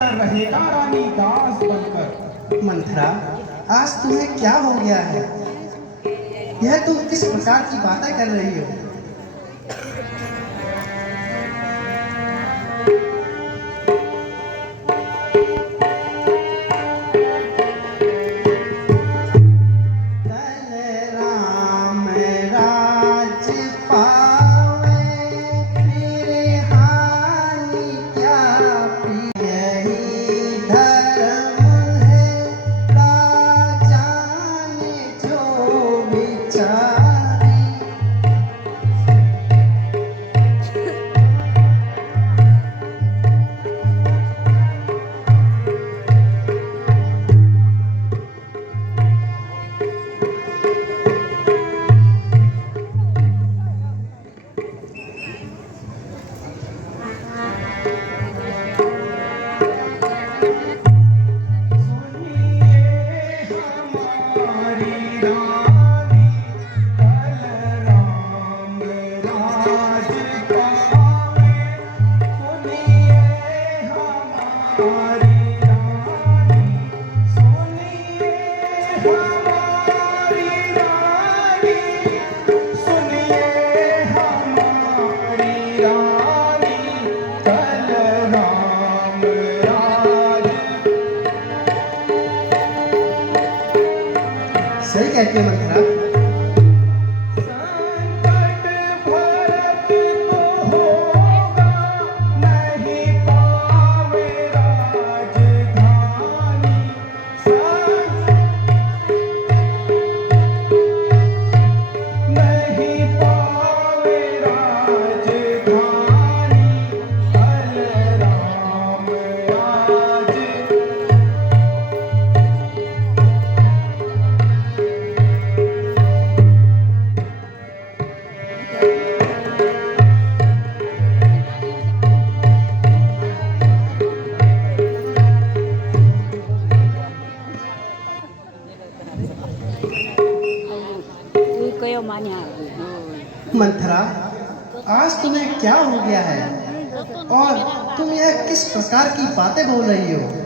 रहेगा रानी दास बनकर। मंथरा, आज तुम्हें क्या हो गया है? यह तुम किस प्रकार की बातें कर रही हो? कल राम राज पावे, फिर हानि क्या प्रिय? यही धर्म है, राजा ने जो विचारी। सही कहती हो मंथरा। मंथरा, आज तुम्हें क्या हो गया है और तुम यह किस प्रकार की बातें बोल रही हो?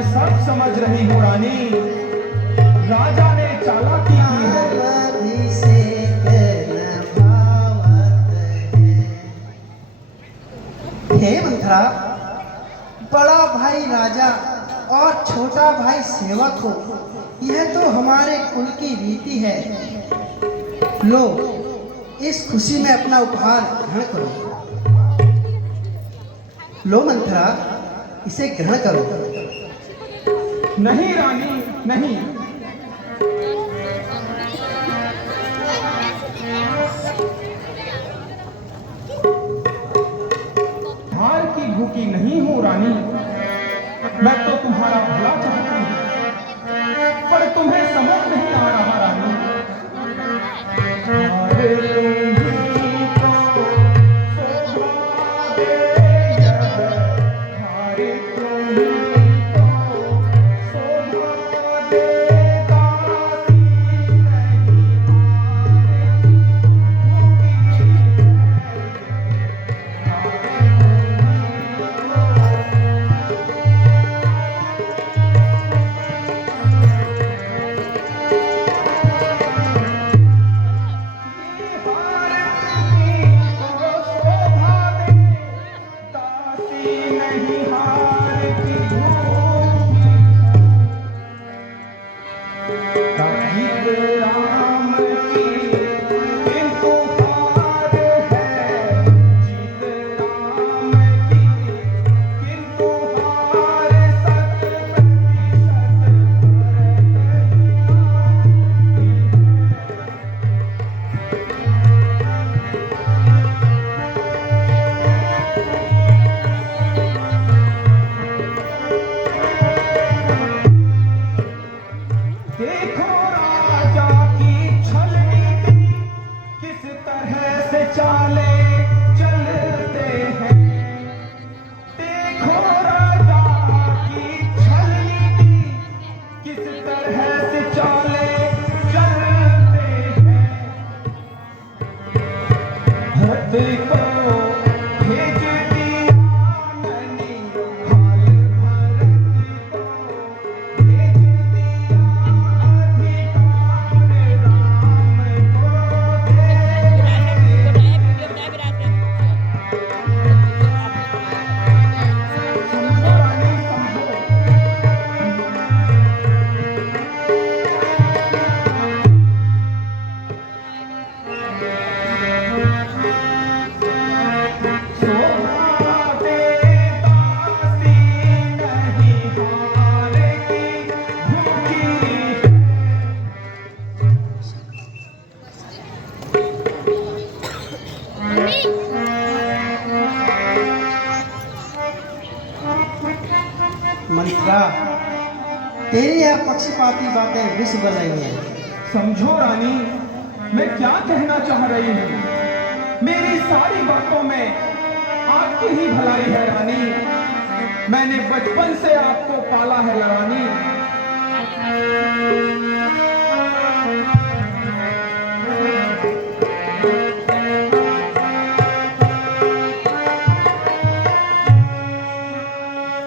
मैं सब समझ रही हूँ रानी, राजा ने चालाकी की है। अभिषेक न भावत है। हे मंथरा, बड़ा भाई राजा और छोटा भाई सेवक हो, यह तो हमारे कुल की रीति है। लो, इस खुशी में अपना उपहार ग्रहण करो। लो मंथरा, इसे ग्रहण करो। नहीं रानी, नहीं। हार की भूखी नहीं हूँ रानी, मैं तो तुम्हारा भला चाहती हूँ, पर तुम्हें समझ नहीं आ रहा रानी। हारे तुम्हीं को शोभा दे, हारे तुम्हीं को शोभा दे, दासी नहीं हारती भूखी। जीत राम की किंतु हार है, जीत राम की किंतु हार, 100% देखो राजा की छलनी किस तरह से चाले चलते हैं। देखो राजा की छलनी किस तरह से चाले चलते हैं। भरत को भेज दिया मैंने, हाल भरत को भेज दिया, अधिकार राम को दे। समझो रानी, समझो। शोभा दे, दासी नहीं हारती भूखी। मंथरा, तेरी यह पक्षपाती बातें विष बनाई हैं। समझो रानी, मैं क्या कहना चाह रही हूँ। मेरी सारी बातों में आपकी ही भलाई है रानी। मैंने बचपन से आपको पाला है रानी।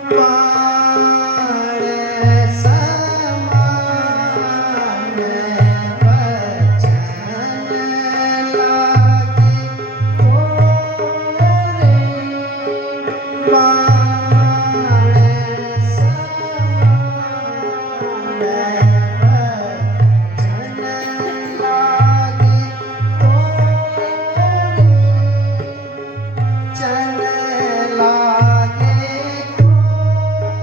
बाण समान बचन लागे तोरे, बाण समान बचन लागे तोरे, चल लागे तोरे।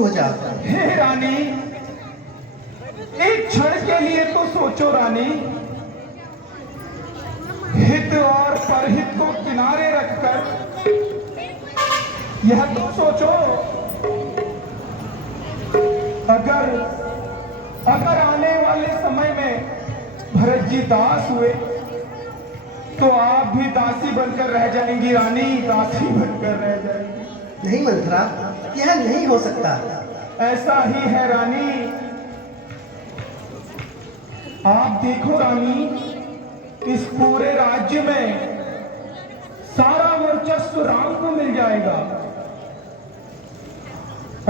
हो जा। हे रानी, एक क्षण के लिए तो सोचो रानी। हित और परहित को किनारे रखकर यह तो सोचो, अगर आने वाले समय में भरत जी दास हुए तो आप भी दासी बनकर रह जाएंगी रानी, दासी बनकर रह जाएंगी। नहीं मंथरा, यह नहीं हो सकता। ऐसा ही है रानी। आप देखो रानी, इस पूरे राज्य में सारा वर्चस्व राम को मिल जाएगा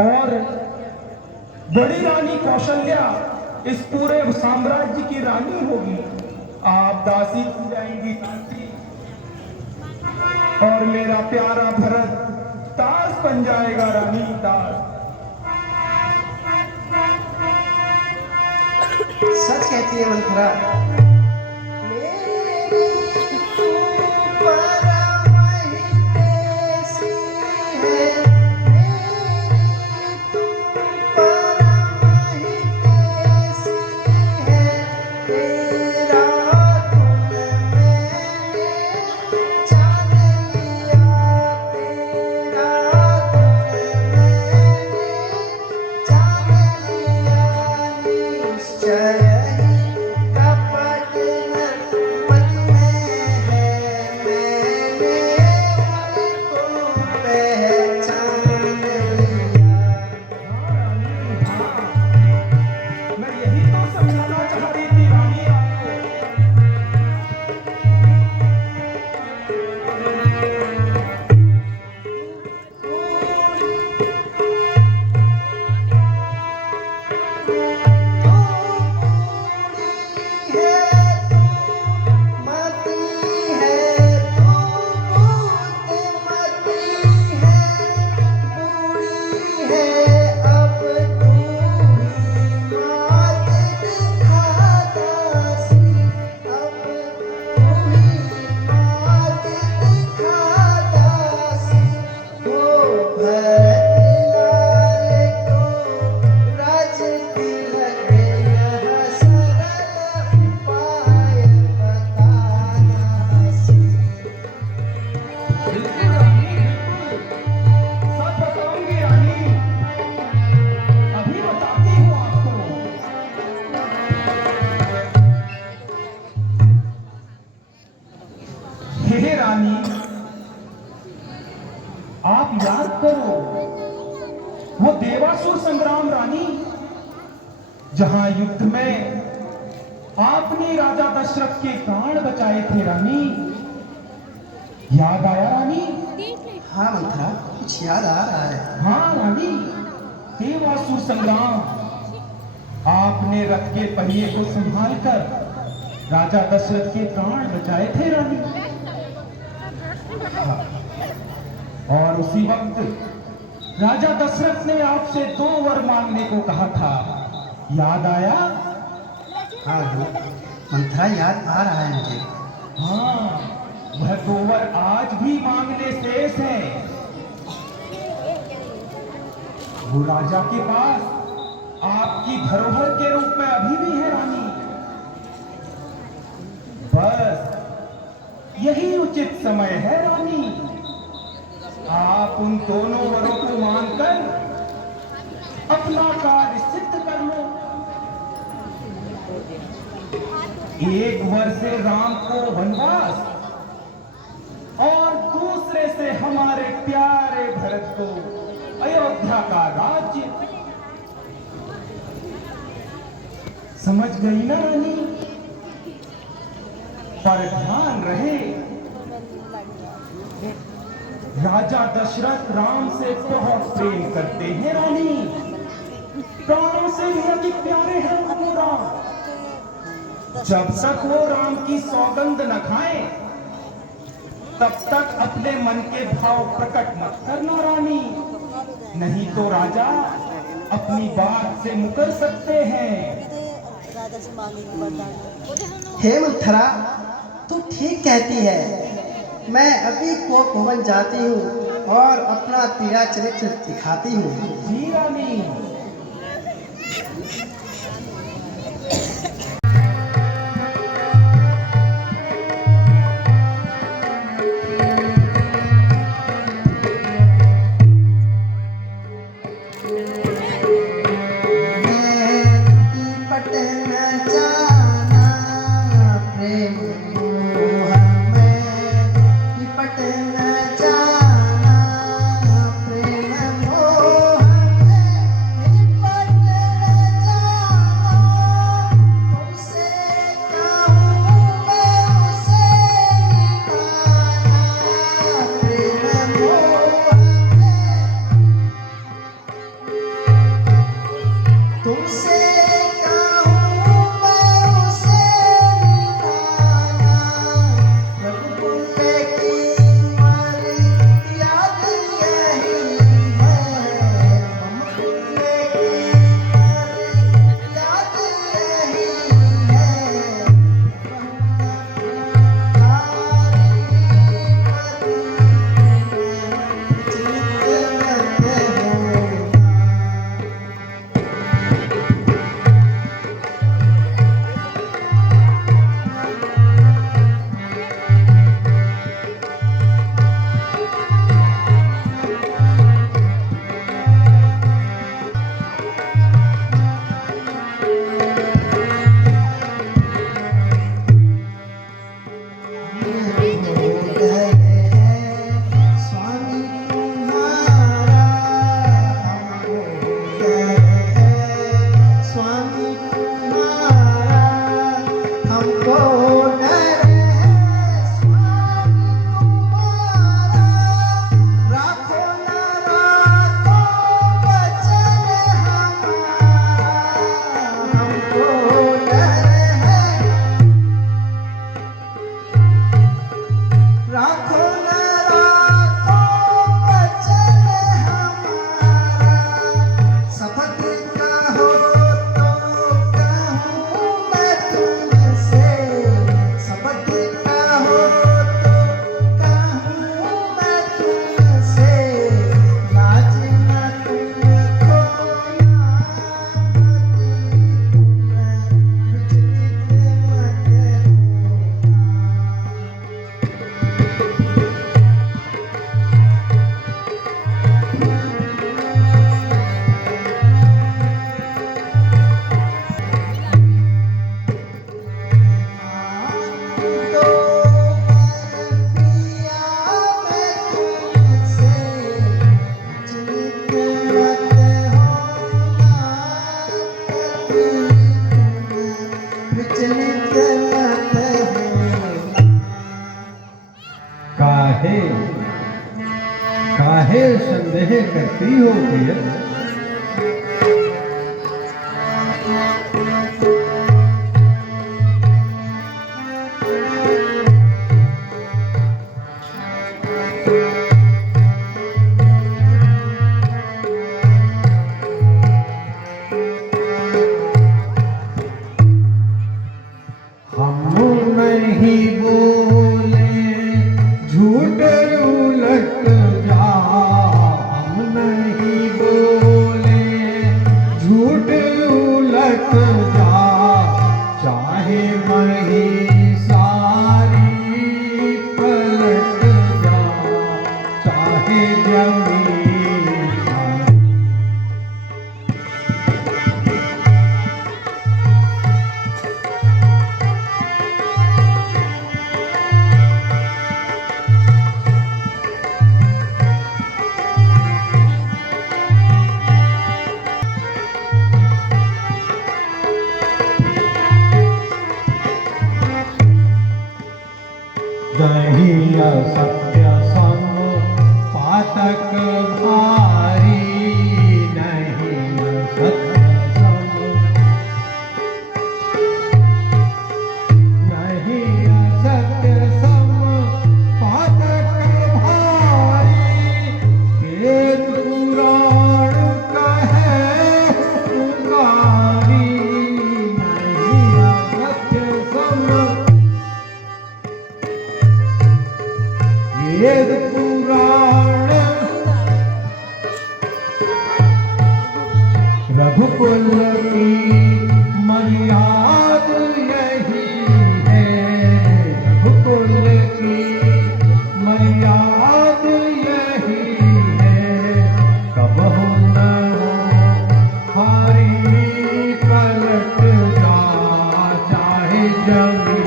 और बड़ी रानी कौशल्या इस पूरे साम्राज्य की रानी होगी। आप दासी बन जाएंगी, दासी। और मेरा प्यारा भरत दास बन जाएगा रानी, दास। सच कहती है मंथरा। हे रानी, आप याद करो वो देवासुर संग्राम रानी, जहां युद्ध में आपने राजा दशरथ के प्राण बचाए थे रानी। याद आया रानी? हाँ मंथरा, कुछ याद आ रहा है। हाँ रानी, देवासुर संग्राम। आपने रथ के पहिए को संभालकर राजा दशरथ के प्राण बचाए थे रानी। और उसी वक्त राजा दशरथ ने आपसे 2 वर मांगने को कहा था, याद आया? हाँ मंथरा, याद आ रहा है मुझे। हाँ, वह 2 वर आज भी मांगने शेष है। वो राजा के पास आपकी धरोहर के रूप में अभी भी है रानी। बस यही उचित समय है रानी, आप उन दोनों वरों को मानकर अपना कार्य सिद्ध कर लो। एक वर से राम को वनवास और दूसरे से हमारे प्यारे भरत को अयोध्या का राज्य। समझ गई ना रानी? पर ध्यान रहे, राजा दशरथ राम से बहुत प्रेम करते हैं रानी, प्राणों से भी अधिक प्यारे हैं उनको राम। जब तक वो राम की सौगंध न खाएं, तब तक अपने मन के भाव प्रकट मत करना रानी, नहीं तो राजा अपनी बात से मुकर सकते हैं। हे मंथरा, तू ठीक कहती है। मैं अभी को भवन जाती हूँ और अपना तेरा चरित्र दिखाती हूँ। जी रानी। काहे काहे संदेह करती हो प्रिय? दहिया सत्य सम पातक भारी, नहीं सत्य सम नहीं सत्य सम पातक भारी। वेद पुराण कहे पुकारी, नहीं सत्य सम वेद पुराण रघुकुल की मर्याद यही है, रघुकुल की मर्याद यही है, कबहु न हो हारी पलट जा चाहे जमीन।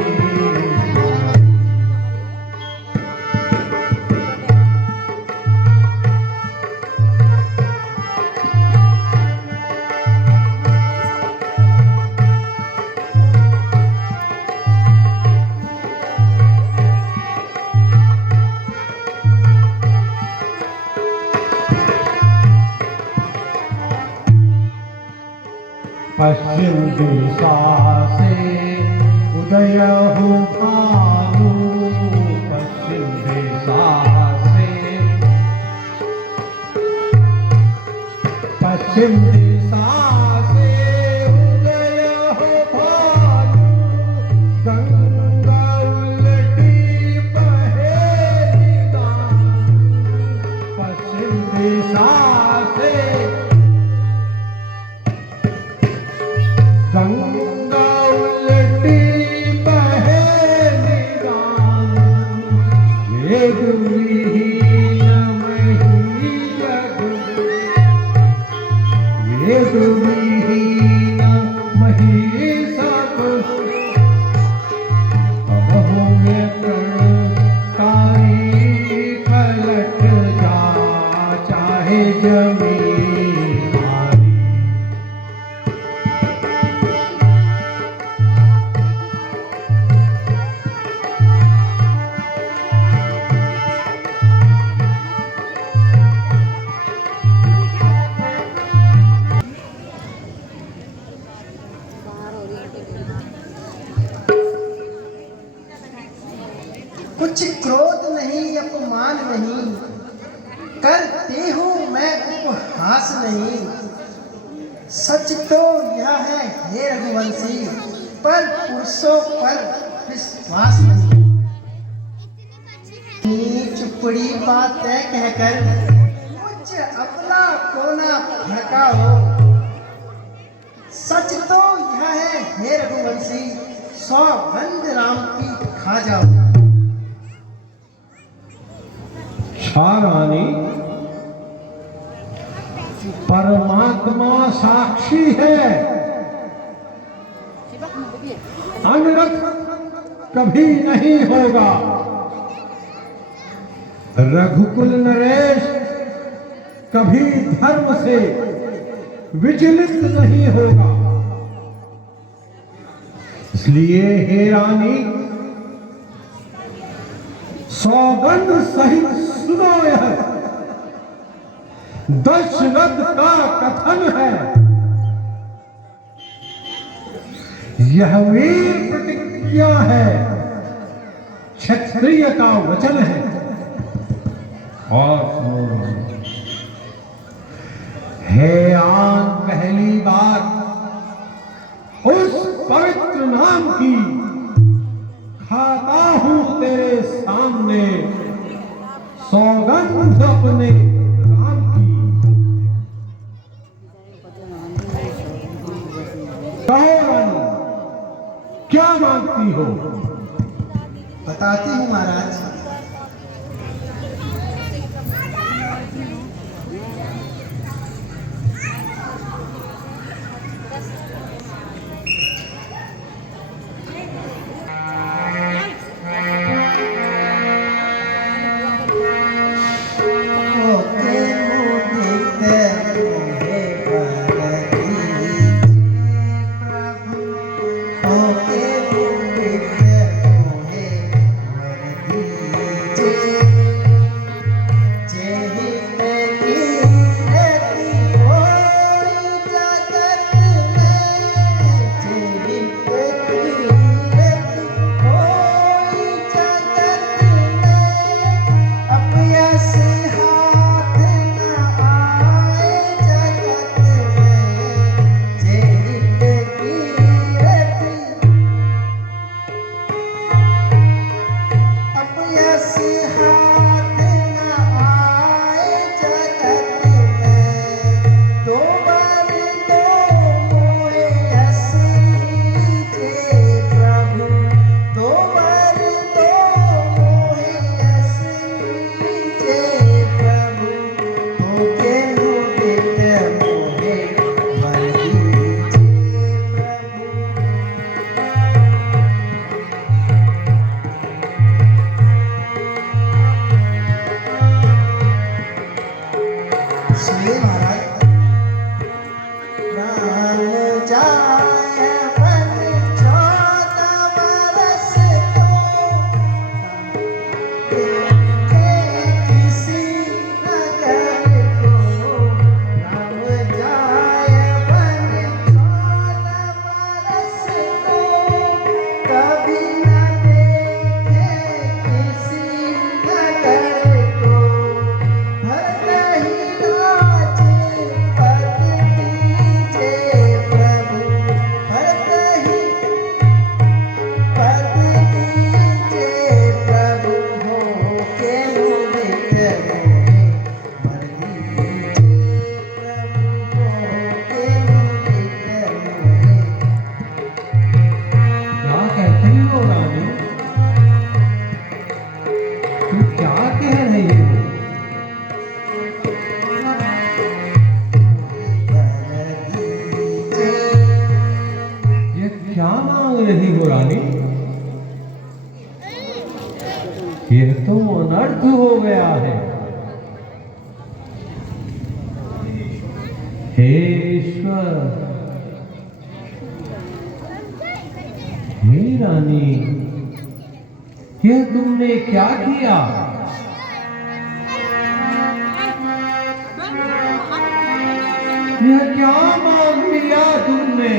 पश्चिम दिशा से उदय हो भानु, पश्चिम दिशा से, पश्चिम दिशा से उदय हो भानु, गंगा उलटी बहेगी दानु, पश्चिम दिशा से गंगा उलटी बहेगी दानु, वेद विहीन मही जग, वेद विहीन मही सब, कबहु में प्रणकारी पलट जा चाहे जमींदारी। कुछ क्रोध नहीं, अपमान नहीं, करती हूँ मैं उपहास नहीं। सच तो यह है हे रघुवंशी, पर पुरुषों पर विश्वास नहीं। चुपड़ी बातें कहकर कुछ अपना कोना भड़काओ। सच तो यह है हे रघुवंशी, सौगंध राम की खा जाओ। रानी, परमात्मा साक्षी है, अनरथ कभी नहीं होगा। रघुकुल नरेश कभी धर्म से विचलित नहीं होगा। इसलिए हे रानी, सौगंध सहित सुनो, यह दशरथ का कथन है, यह वीर प्रतिज्ञा है, क्षत्रिय का वचन है। और सुनो, हे आन पहली बार उस पवित्र नाम की खाता हूं तेरे सामने, सौगंध अपने राम की। कहो रानी, क्या मांगती हो? बताती हूँ महाराज। मृत्यु हो गया है। हे ईश्वर, हे रानी, यह तुमने क्या किया? यह क्या मांग लिया तुमने?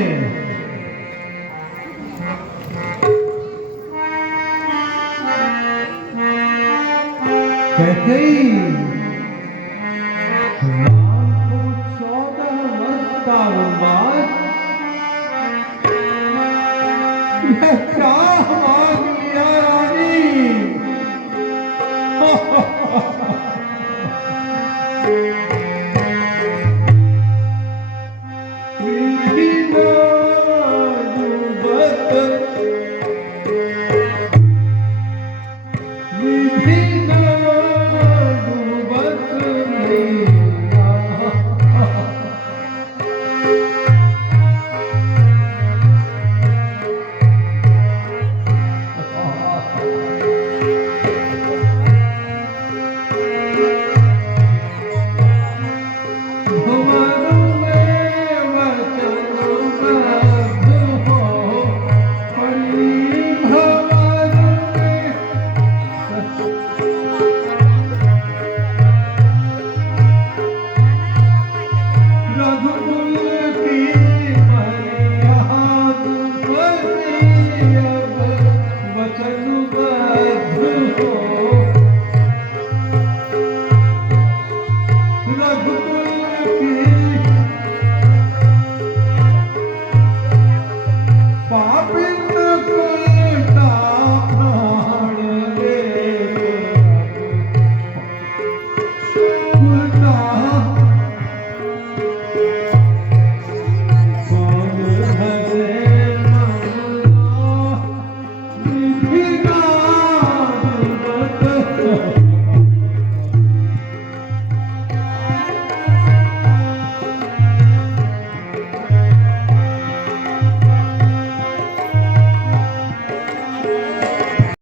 कैकेयी, राम को 14 वर्ष का वनवास, यह क्या मांग लिया रानी?